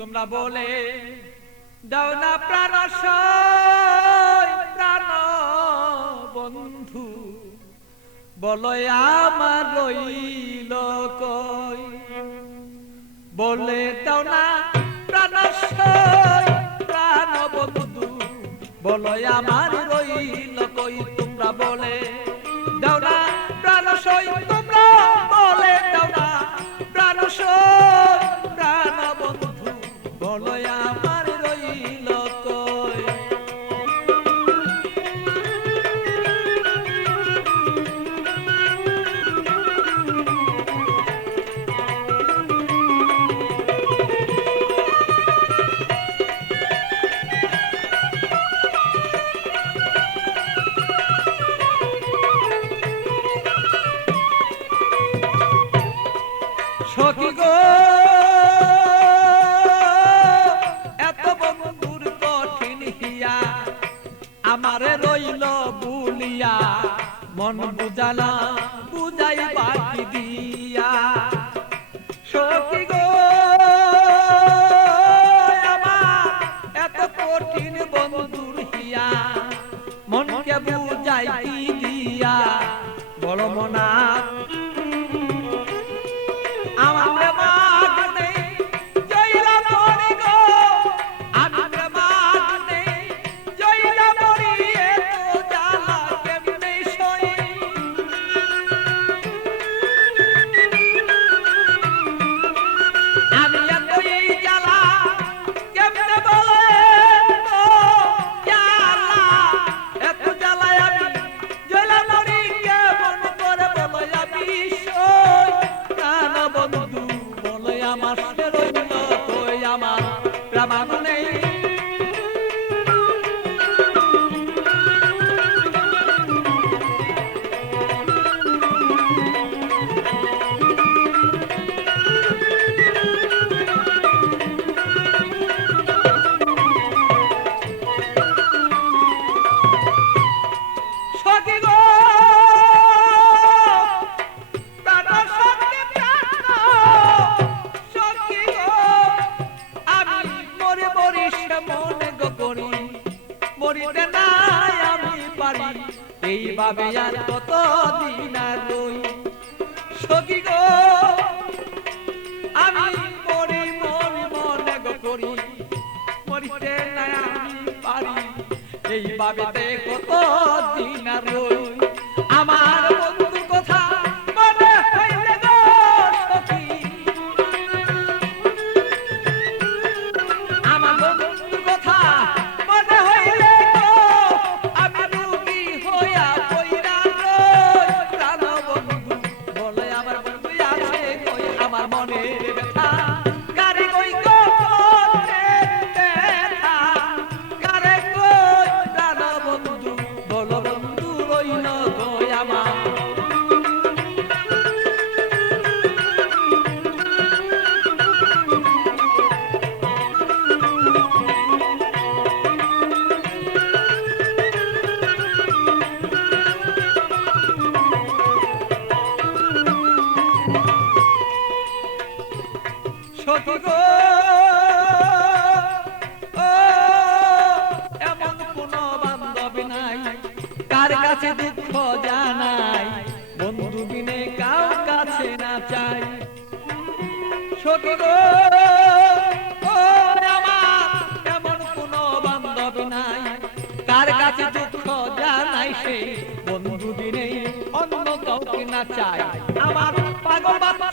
তোমরা বলে দাও না প্রাণ প্রাণ বন্ধু, বলো আমার রইল কই। বলে দাও না প্রাণ প্রাণ বন্ধু, বলো আমার রইল কই। তোমরা বলে দাও না প্রাণ তোমরা বলে দাও না প্রাণ প্রাণ বন্ধু, বলো আমার রইল কই। সখী গো এত বন্ধুর কঠিন হিয়া, আমারে রইল বুলিয়া, মন বুঝালা বুঝাই বাকি দিয়া। সখী গো আমার এত কঠিন বন্ধুর হিয়া, মনকে বুঝাই দিয়া। বড় মনা মরিতে নাই আমি পারি, এইভাবে আর কত দিন আর রই। সখী গো আমি মরি মরি মনে গো করি, মরিতে নাই আমি পারি, এইভাবে কত দিন আর রই। আমার বন্ধুর কথা মনে হইলে গো সখী, আমার বন্ধুর কথা মনে হইলে গো, আমি রোগী হইয়া পইরা রই। প্রাণ বন্ধু বলে আমার বন্ধু আছে কই, আমার মনের ব্যথা কারে কই গো ব্যথা কারে কই। প্রাণ বন্ধু বলো বন্ধু রইল কই আমার। সখী গো এমন কোন বান্ধব নাই, কার কাছে দুঃখ জানাই, বন্ধু বিনে কাউ কাছে না চাই। সখী গো আমার এমন কোন বান্ধব নাই, কার কাছে দুঃখ জানাই, সে বন্ধু বিনে অন্য কাউকে না চাই। আমার পাগল বাবা